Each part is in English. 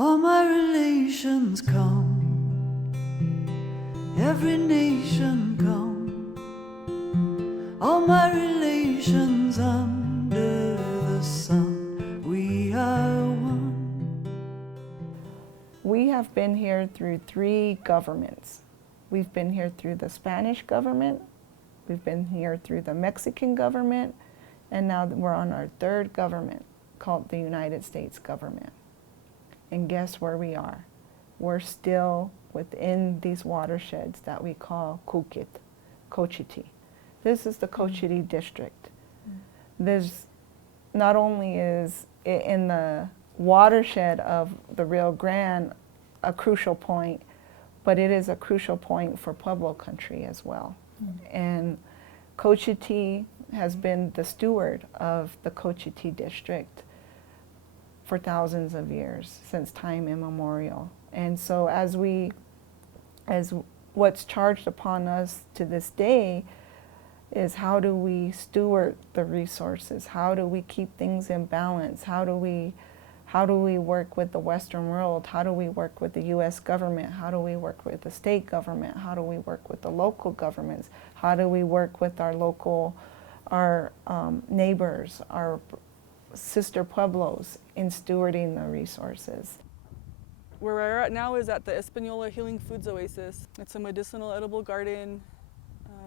All my relations come, every nation come, all my relations under the sun, we are one. We have been here through 3 governments. We've been here through the Spanish government, we've been here through the Mexican government, and now we're on our 3rd government called the United States government. And guess where we are? We're still within these watersheds that we call Cochiti. This is the Cochiti district. There's not only is it in the watershed of the Rio Grande a crucial point, but it is a crucial point for Pueblo country as well. And Cochiti has been the steward of the Cochiti district for thousands of years, since time immemorial. And so as what's charged upon us to this day is, how do we steward the resources? How do we keep things in balance? How do we work with the Western world? How do we work with the US government? How do we work with the state government? How do we work with the local governments? How do we work with our neighbors, our sister pueblos in stewarding the resources? Where we're at now is at the Espanola Healing Foods Oasis. It's a medicinal edible garden,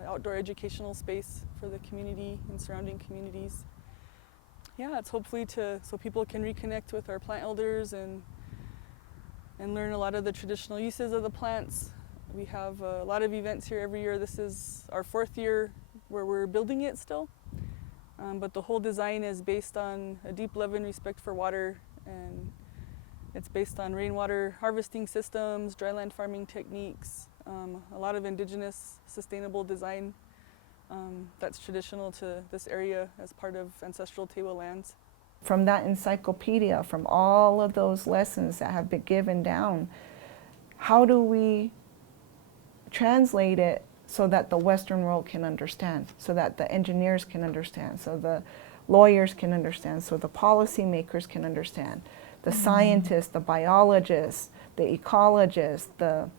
outdoor educational space for the community and surrounding communities. Yeah, it's hopefully so people can reconnect with our plant elders and learn a lot of the traditional uses of the plants. We have a lot of events here every year. This is our 4th year where we're building it still. But the whole design is based on a deep love and respect for water, and it's based on rainwater harvesting systems, dryland farming techniques, a lot of indigenous sustainable design that's traditional to this area as part of ancestral Tewa lands. From that encyclopedia, from all of those lessons that have been given down, how do we translate it so that the Western world can understand, so that the engineers can understand, so the lawyers can understand, so the policymakers can understand, the scientists, the biologists, the ecologists, the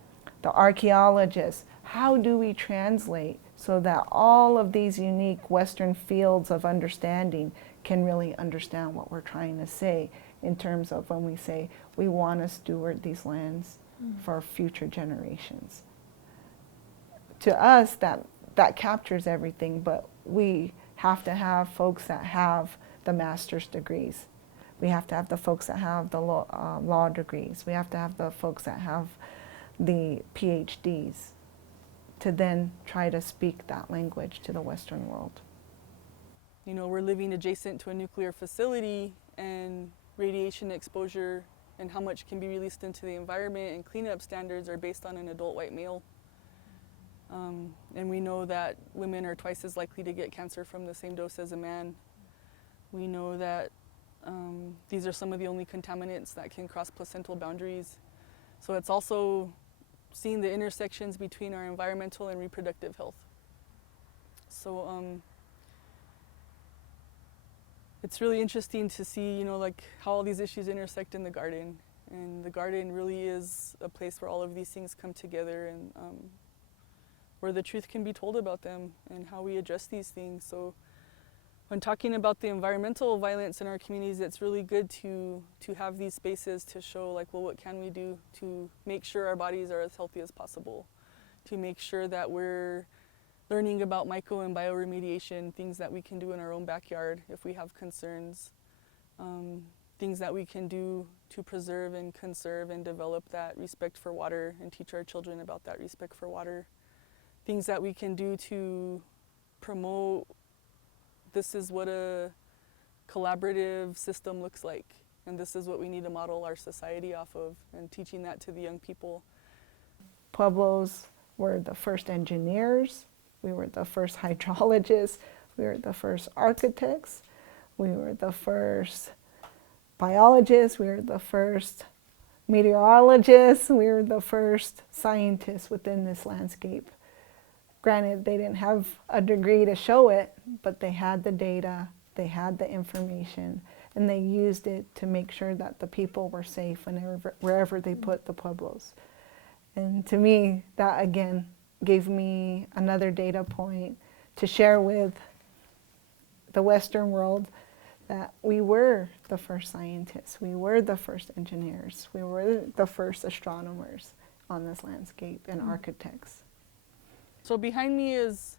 archaeologists? How do we translate so that all of these unique Western fields of understanding can really understand what we're trying to say, in terms of when we say we want to steward these lands for future generations? To us, that captures everything, but we have to have folks that have the master's degrees. We have to have the folks that have the law degrees. We have to have the folks that have the PhDs to then try to speak that language to the Western world. You know, we're living adjacent to a nuclear facility, and radiation exposure and how much can be released into the environment and cleanup standards are based on an adult white male. And we know that women are twice as likely to get cancer from the same dose as a man. We know that these are some of the only contaminants that can cross placental boundaries. So it's also seeing the intersections between our environmental and reproductive health. So it's really interesting to see, you know, like how all these issues intersect in the garden. And the garden really is a place where all of these things come together, and where the truth can be told about them and how we address these things. So when talking about the environmental violence in our communities, it's really good to have these spaces to show, like, well, what can we do to make sure our bodies are as healthy as possible, to make sure that we're learning about myco and bioremediation, things that we can do in our own backyard if we have concerns, things that we can do to preserve and conserve and develop that respect for water and teach our children about that respect for water, things that we can do to promote this is what a collaborative system looks like, and this is what we need to model our society off of, and teaching that to the young people. Pueblos were the first engineers, we were the first hydrologists, we were the first architects, we were the first biologists, we were the first meteorologists, we were the first scientists within this landscape. Granted, they didn't have a degree to show it, but they had the data, they had the information, and they used it to make sure that the people were safe wherever they put the pueblos. And to me, that again gave me another data point to share with the Western world that we were the first scientists, we were the first engineers, we were the first astronomers on this landscape and architects. So behind me is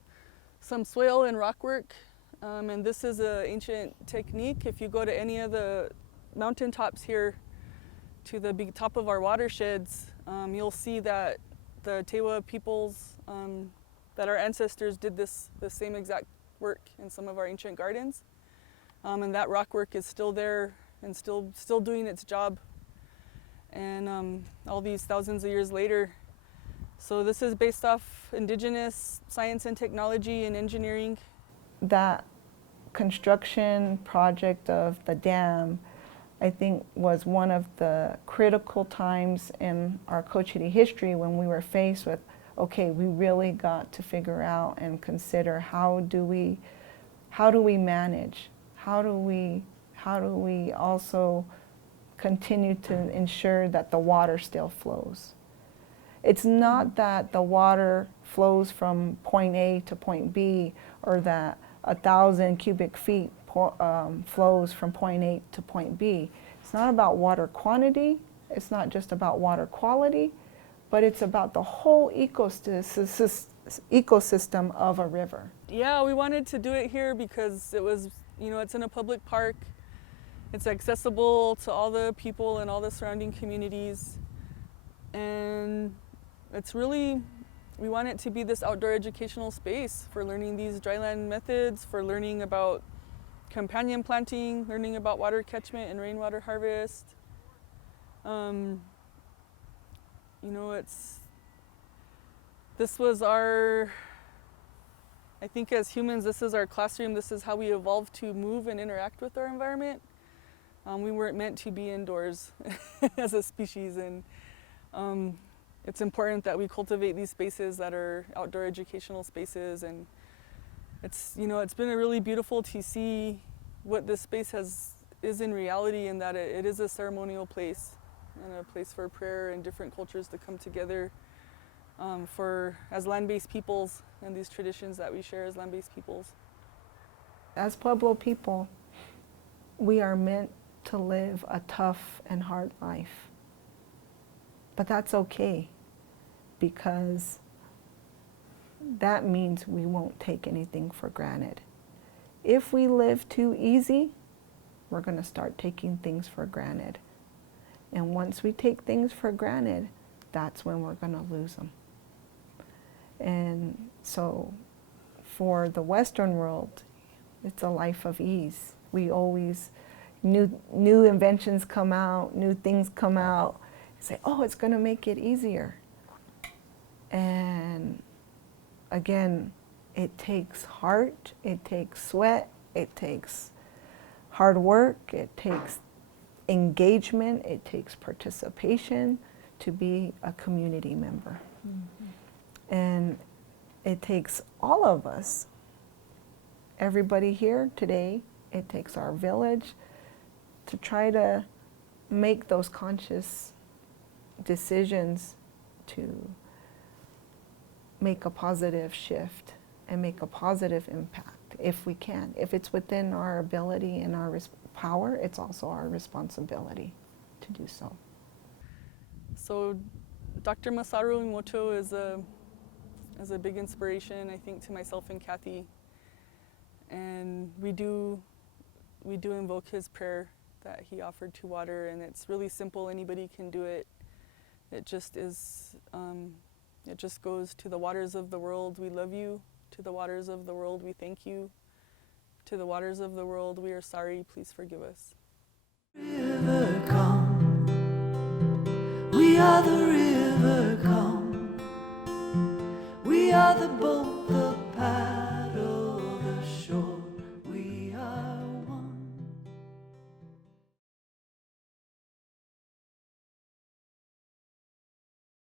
some swale and rock work, and this is an ancient technique. If you go to any of the mountain tops here to the big top of our watersheds, you'll see that the Tewa peoples, that our ancestors did the same exact work in some of our ancient gardens. And that rock work is still there and still doing its job. And all these thousands of years later. So this is based off indigenous science and technology and engineering. That construction project of the dam, I think, was one of the critical times in our Cochiti history when we were faced with, okay, we really got to figure out and consider how do we manage, how do we also continue to ensure that the water still flows. It's not that the water flows from point A to point B, or that 1,000 cubic feet flows from point A to point B. It's not about water quantity, it's not just about water quality, but it's about the whole ecosystem of a river. Yeah, we wanted to do it here because it was, it's in a public park. It's accessible to all the people and all the surrounding communities. And it's really, we want it to be this outdoor educational space for learning these dryland methods, for learning about companion planting, learning about water catchment and rainwater harvest. This was our, I think as humans, this is our classroom. This is how we evolved to move and interact with our environment. We weren't meant to be indoors as a species, and it's important that we cultivate these spaces that are outdoor educational spaces. And it's been really beautiful to see what this space is in reality, and that it is a ceremonial place and a place for prayer and different cultures to come together as land-based peoples, and these traditions that we share as land-based peoples. As Pueblo people, we are meant to live a tough and hard life. But that's okay, because that means we won't take anything for granted. If we live too easy, we're going to start taking things for granted. And once we take things for granted, that's when we're going to lose them. And so for the Western world, it's a life of ease. We always, new inventions come out, new things come out, say, oh, it's going to make it easier. And again, it takes heart, it takes sweat, it takes hard work, it takes engagement, it takes participation to be a community member. Mm-hmm. And it takes all of us, everybody here today, it takes our village to try to make those conscious decisions to make a positive shift and make a positive impact if we can. If it's within our ability and our power, it's also our responsibility to do so. So Dr. Masaru Emoto is a big inspiration, I think, to myself and Kathy. And we do invoke his prayer that he offered to water, and it's really simple. Anybody can do it. It just is, it just goes to the waters of the world, we love you. To the waters of the world, we thank you. To the waters of the world, we are sorry, please forgive us. River come, we are the river come, we are the boat, the path.